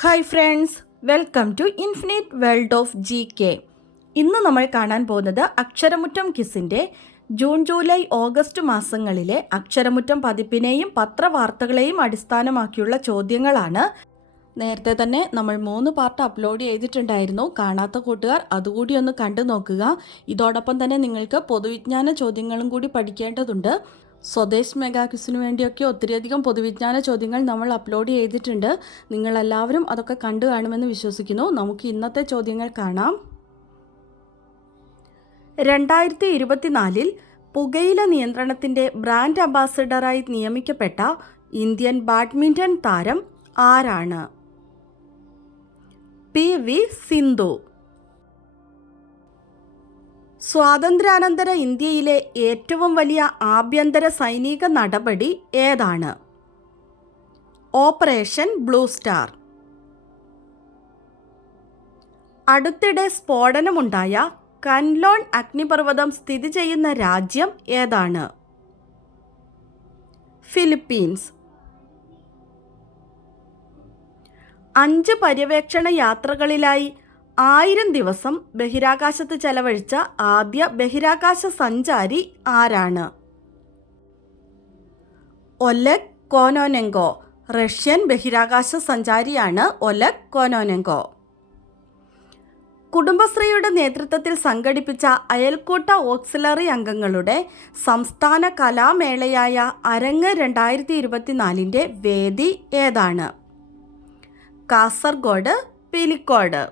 Hi friends, welcome to infinite world of GK. ഇന്ന് നമ്മൾ കാണാൻ പോകുന്നത് അക്ഷരമുറ്റം ക്വിസിൻ്റെ ജൂൺ, ജൂലൈ, ഓഗസ്റ്റ് മാസങ്ങളിലെ അക്ഷരമുറ്റം പതിപ്പിനെയും പത്രവാർത്തകളെയും അടിസ്ഥാനമാക്കിയുള്ള ചോദ്യങ്ങളാണ്. നേരത്തെ തന്നെ നമ്മൾ 3 പാർട്ട് അപ്ലോഡ് ചെയ്തിട്ടുണ്ടായിരുന്നു. കാണാത്ത കൂട്ടുകാർ അതുകൂടി ഒന്ന് കണ്ടു നോക്കുക. ഇതോടൊപ്പം തന്നെ നിങ്ങൾക്ക് പൊതുവിജ്ഞാന ചോദ്യങ്ങളും കൂടി പഠിക്കേണ്ടതുണ്ട്. സ്വദേശ് മെഗാ ക്വിസിന് വേണ്ടിയൊക്കെ ഒത്തിരിയധികം പൊതുവിജ്ഞാന ചോദ്യങ്ങൾ നമ്മൾ അപ്ലോഡ് ചെയ്തിട്ടുണ്ട്. നിങ്ങളെല്ലാവരും അതൊക്കെ കണ്ടു കാണുമെന്ന് വിശ്വസിക്കുന്നു. നമുക്ക് ഇന്നത്തെ ചോദ്യങ്ങൾ കാണാം. 2024 പുകയില നിയന്ത്രണത്തിൻ്റെ ബ്രാൻഡ് അംബാസഡറായി നിയമിക്കപ്പെട്ട ഇന്ത്യൻ ബാഡ്മിൻ്റൺ താരം ആരാണ്? PV സിന്ധു. സ്വാതന്ത്ര്യാനന്തര ഇന്ത്യയിലെ ഏറ്റവും വലിയ ആഭ്യന്തര സൈനിക നടപടി ഏതാണ്? Operation blue star. അടുത്തിടെ സ്ഫോടനമുണ്ടായ കൻലോൺ അഗ്നിപർവ്വതം സ്ഥിതി ചെയ്യുന്ന രാജ്യം ഏതാണ്? ഫിലിപ്പീൻസ്. 5 പര്യവേക്ഷണ യാത്രകളിലായി 1000 ദിവസം ബഹിരാകാശത്ത് ചെലവഴിച്ച ആദ്യ ബഹിരാകാശ സഞ്ചാരി ആരാണ്? ഒലെഗ് കോനോനെങ്കോ. റഷ്യൻ ബഹിരാകാശ സഞ്ചാരിയാണ് ഒലെഗ് കോനോനെങ്കോ. കുടുംബശ്രീയുടെ നേതൃത്വത്തിൽ സംഘടിപ്പിച്ച അയൽക്കൂട്ട ഓക്സിലറി അംഗങ്ങളുടെ സംസ്ഥാന കലാമേളയായ അരങ്ങ് 2024 വേദി ഏതാണ്? കാസർഗോഡ്, പിലിക്കോട്.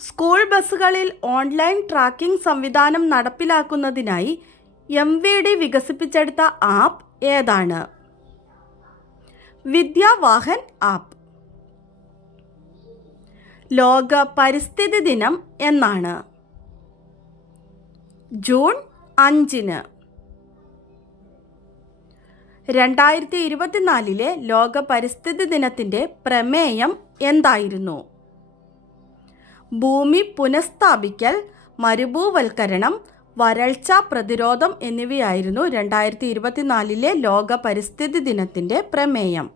സ്കൂൾ ബസ്സുകളിൽ ഓൺലൈൻ ട്രാക്കിംഗ് സംവിധാനം നടപ്പിലാക്കുന്നതിനായി MVD വികസിപ്പിച്ചെടുത്ത ആപ്പ് ഏതാണ്? വിദ്യാവാഹൻ ആപ്പ്. ലോക പരിസ്ഥിതി ദിനം എന്നാണ്? ജൂൺ 5. 2024 ലോക പരിസ്ഥിതി ദിനത്തിൻ്റെ പ്രമേയം എന്തായിരുന്നു? ഭൂമി പുനഃസ്ഥാപിക്കൽ, മരുഭൂവൽക്കരണം, വരൾച്ച പ്രതിരോധം എന്നിവയായിരുന്നു 2024 ലോക പരിസ്ഥിതി ദിനത്തിൻ്റെ പ്രമേയം.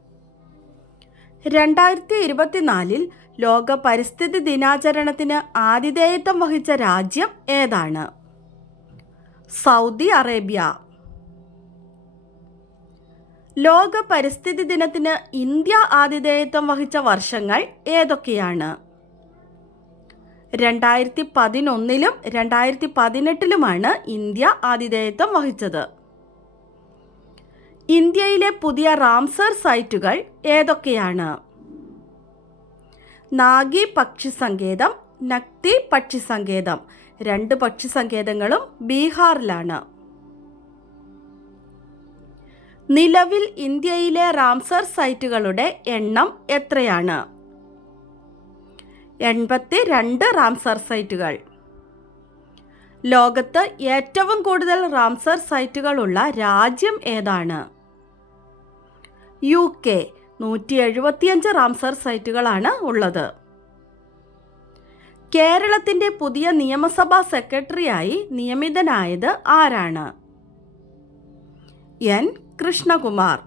2024 ലോക പരിസ്ഥിതി ദിനാചരണത്തിന് ആതിഥേയത്വം വഹിച്ച രാജ്യം ഏതാണ്? Saudi Arabia. ലോക പരിസ്ഥിതി ദിനത്തിന് ഇന്ത്യ ആതിഥേയത്വം വഹിച്ച വർഷങ്ങൾ ഏതൊക്കെയാണ്? 2011 2018 ഇന്ത്യ ആതിഥേയത്വം വഹിച്ചത്. ഇന്ത്യയിലെ പുതിയ റാംസർ സൈറ്റുകൾ ഏതൊക്കെയാണ്? നാഗി പക്ഷി സങ്കേതം, നക്തി പക്ഷി സങ്കേതം. 2 പക്ഷി സങ്കേതങ്ങളും ബീഹാറിലാണ്. നിലവിൽ ഇന്ത്യയിലെ റാംസർ സൈറ്റുകളുടെ എണ്ണം എത്രയാണ്? 82 റാംസർ സൈറ്റുകൾ. ലോകത്ത് ഏറ്റവും കൂടുതൽ റാംസർ സൈറ്റുകളുള്ള രാജ്യം ഏതാണ്? UK. 175 റാംസർ സൈറ്റുകളാണ് ഉള്ളത്. കേരളത്തിൻ്റെ പുതിയ നിയമസഭാ സെക്രട്ടറിയായി നിയമിതനായത് ആരാണ്? N. കൃഷ്ണകുമാർ.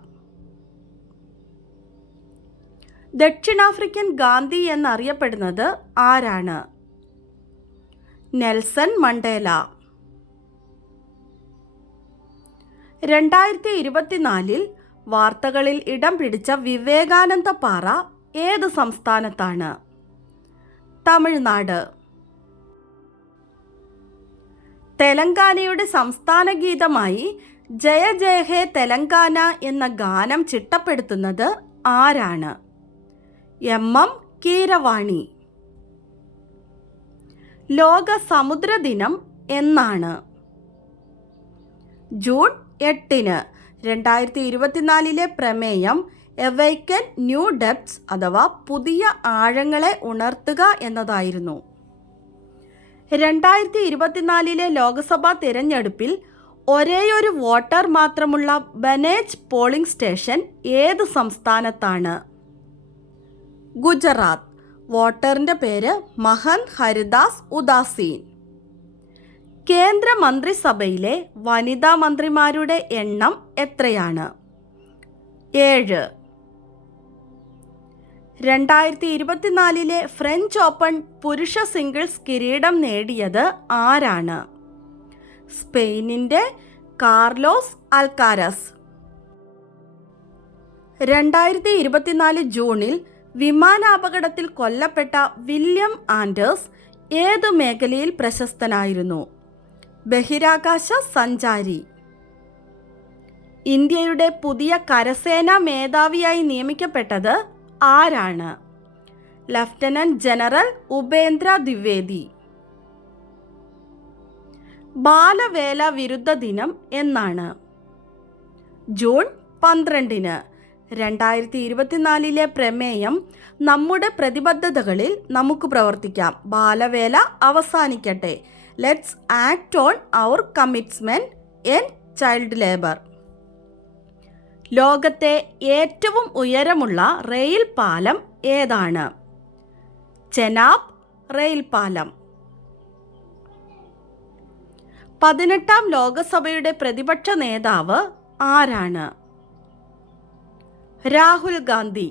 ദക്ഷിണാഫ്രിക്കൻ ഗാന്ധി എന്നറിയപ്പെടുന്നത് ആരാണ്? Nelson Mandela. 2024 വാർത്തകളിൽ ഇടം പിടിച്ച വിവേകാനന്ദ പാറ ഏത് സംസ്ഥാനത്താണ്? തമിഴ്നാട്. തെലങ്കാനയുടെ സംസ്ഥാന ഗീതമായി ജയ ജയ ഹേ തെലങ്കാന എന്ന ഗാനം ചിട്ടപ്പെടുത്തുന്നത് ആരാണ്? MM കീരവാണി. ലോക സമുദ്ര ദിനം എന്നാണ്? ജൂൺ 8. 2024 പ്രമേയം എവൈക്കൻ ന്യൂ ഡെപ്ത്സ് അഥവാ പുതിയ ആഴങ്ങളെ ഉണർത്തുക എന്നതായിരുന്നു. 2024 ലോക്സഭാ തിരഞ്ഞെടുപ്പിൽ ഒരേയൊരു വോട്ടർ മാത്രമുള്ള ബനേജ് പോളിംഗ് സ്റ്റേഷൻ ഏത് സംസ്ഥാനത്താണ്? ഗുജറാത്ത്. വോട്ടറിൻ്റെ പേര് മഹന്ത് ഹരിദാസ് ഉദാസീൻ. കേന്ദ്ര മന്ത്രിസഭയിലെ വനിതാ മന്ത്രിമാരുടെ എണ്ണം എത്രയാണ്? 7. 2024 ഫ്രഞ്ച് ഓപ്പൺ പുരുഷ സിംഗിൾസ് കിരീടം നേടിയത് ആരാണ്? സ്പെയിനിൻ്റെ കാർലോസ് അൽക്കാരസ്. 2024 ജൂണിൽ വിമാനാപകടത്തിൽ കൊല്ലപ്പെട്ട വില്യം ആൻഡേഴ്സ് ഏതു മേഖലയിൽ പ്രശസ്തനായിരുന്നു? ബഹിരാകാശ സഞ്ചാരി. ഇന്ത്യയുടെ പുതിയ കരസേനാ മേധാവിയായി നിയമിക്കപ്പെട്ടത് ആരാണ്? Lieutenant general Upendra Dwivedi. ബാലവേല വിരുദ്ധ ദിനം എന്നാണ്? ജൂൺ 12. 2024 പ്രമേയം നമ്മുടെ പ്രതിബദ്ധതകളിൽ നമുക്ക് പ്രവർത്തിക്കാം, ബാലവേല അവസാനിക്കട്ടെ. Let's act on our commitment end child labour. ലോകത്തെ ഏറ്റവും ഉയരമുള്ള റെയിൽ പാലം ഏതാണ്? ചെനാബ് റെയിൽ പാലം. 18ാം ലോകസഭയുടെ പ്രതിപക്ഷ നേതാവ് ആരാണ്? രാഹുൽ ഗാന്ധി.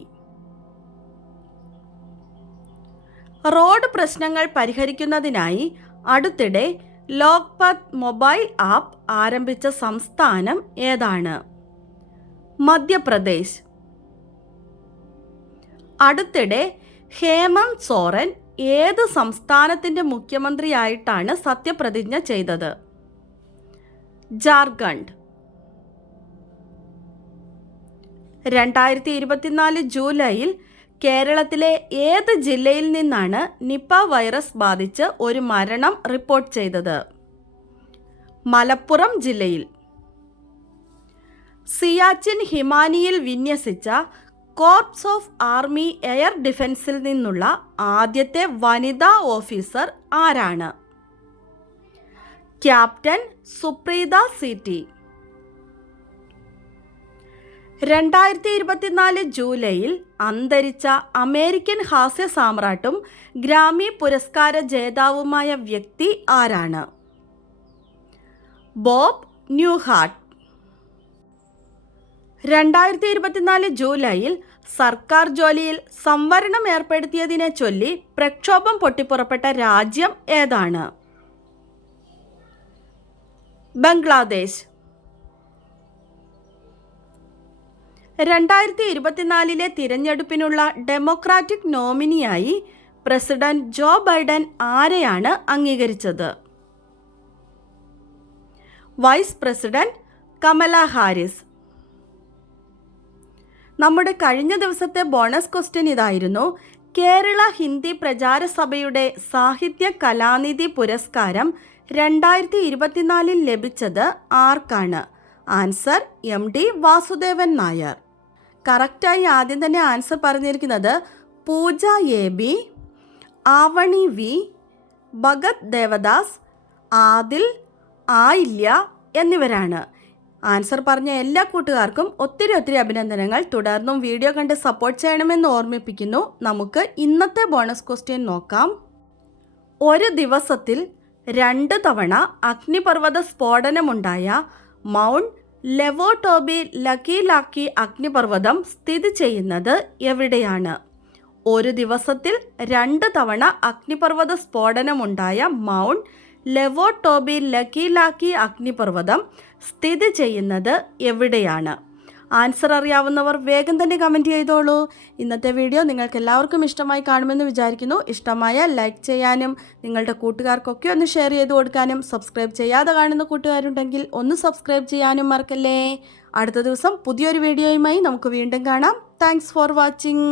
റോഡ് പ്രശ്നങ്ങൾ പരിഹരിക്കുന്നതിനായി അടുത്തിടെ ലോക്പത് മൊബൈൽ ആപ്പ് ആരംഭിച്ച സംസ്ഥാനം ഏതാണ്? മധ്യപ്രദേശ്. അടുത്തിടെ ഹേമന്ത് സോറൻ ഏത് സംസ്ഥാനത്തിൻ്റെ മുഖ്യമന്ത്രിയായിട്ടാണ് സത്യപ്രതിജ്ഞ ചെയ്തത്? ജാർഖണ്ഡ്. 2024 ജൂലൈയിൽ കേരളത്തിലെ ഏത് ജില്ലയിൽ നിന്നാണ് നിപ വൈറസ് ബാധിച്ച് ഒരു മരണം റിപ്പോർട്ട് ചെയ്തത്? മലപ്പുറം ജില്ലയിൽ. സിയാച്ചിൻ ഹിമാനിയിൽ വിന്യസിച്ച കോർപ്സ് ഓഫ് ആർമി എയർ ഡിഫൻസിൽ നിന്നുള്ള ആദ്യത്തെ വനിതാ ഓഫീസർ ആരാണ്? ക്യാപ്റ്റൻ സുപ്രീത സി.ടി. 2024 ജൂലൈയിൽ അന്തരിച്ച അമേരിക്കൻ ഹാസ്യ സാമ്രാട്ടും ഗ്രാമി പുരസ്കാര ജേതാവുമായ വ്യക്തി ആരാണ്? Bob Newhart. 2024 ജൂലൈയിൽ സർക്കാർ ജോലിയിൽ സംവരണം ഏർപ്പെടുത്തിയതിനെ ചൊല്ലി പ്രക്ഷോഭം പൊട്ടിപ്പുറപ്പെട്ട രാജ്യം ഏതാണ്? ബംഗ്ലാദേശ്. 2024 തിരഞ്ഞെടുപ്പിനുള്ള ഡെമോക്രാറ്റിക് നോമിനിയായി പ്രസിഡന്റ് ജോ ബൈഡൻ ആരെയാണ് അംഗീകരിച്ചത്? Vice president Kamala Harris. നമ്മുടെ കഴിഞ്ഞ ദിവസത്തെ ബോണസ് ക്വസ്റ്റ്യൻ ഇതായിരുന്നു: കേരള ഹിന്ദി പ്രചാര സഭയുടെ സാഹിത്യ കലാനിധി പുരസ്കാരം 2024 ലഭിച്ചത് ആർക്കാണ്? Answer MD Vasudevan Nair. കറക്റ്റായി ആദ്യം തന്നെ ആൻസർ പറഞ്ഞിരിക്കുന്നത് പൂജ AB, ആവണി V, ഭഗത് ദേവദാസ്, ആദിൽ, ആയില്യ എന്നിവരാണ്. ആൻസർ പറഞ്ഞ എല്ലാ കൂട്ടുകാർക്കും ഒത്തിരി അഭിനന്ദനങ്ങൾ. തുടർന്നും വീഡിയോ കണ്ട് സപ്പോർട്ട് ചെയ്യണമെന്ന് ഓർമ്മിപ്പിക്കുന്നു. നമുക്ക് ഇന്നത്തെ ബോണസ് ക്വസ്റ്റ്യൻ നോക്കാം. ഒരു ദിവസത്തിൽ 2 തവണ അഗ്നിപർവ്വത സ്ഫോടനമുണ്ടായ മൗണ്ട് ലെവോടോബി ലക്കിലാക്കി അഗ്നിപർവ്വതം സ്ഥിതി ചെയ്യുന്നത് എവിടെയാണ്? ഒരു ദിവസത്തിൽ 2 തവണ അഗ്നിപർവ്വത സ്ഫോടനമുണ്ടായ മൗണ്ട് ലെവോടോബി ലക്കിലാക്കി അഗ്നിപർവ്വതം സ്ഥിതി ചെയ്യുന്നത് എവിടെയാണ്? ആൻസർ അറിയാവുന്നവർ വേഗം തന്നെ കമൻറ്റ് ചെയ്തോളൂ. ഇന്നത്തെ വീഡിയോ നിങ്ങൾക്ക് എല്ലാവർക്കും ഇഷ്ടമായി കാണുമെന്ന് വിചാരിക്കുന്നു. ഇഷ്ടമായാൽ ലൈക്ക് ചെയ്യാനും നിങ്ങളുടെ കൂട്ടുകാർക്കൊക്കെ ഒന്ന് ഷെയർ ചെയ്ത് കൊടുക്കാനും, സബ്സ്ക്രൈബ് ചെയ്യാതെ കാണുന്ന കൂട്ടുകാരുണ്ടെങ്കിൽ ഒന്ന് സബ്സ്ക്രൈബ് ചെയ്യാനും മറക്കല്ലേ. അടുത്ത ദിവസം പുതിയൊരു വീഡിയോയുമായി നമുക്ക് വീണ്ടും കാണാം. Thanks for watching.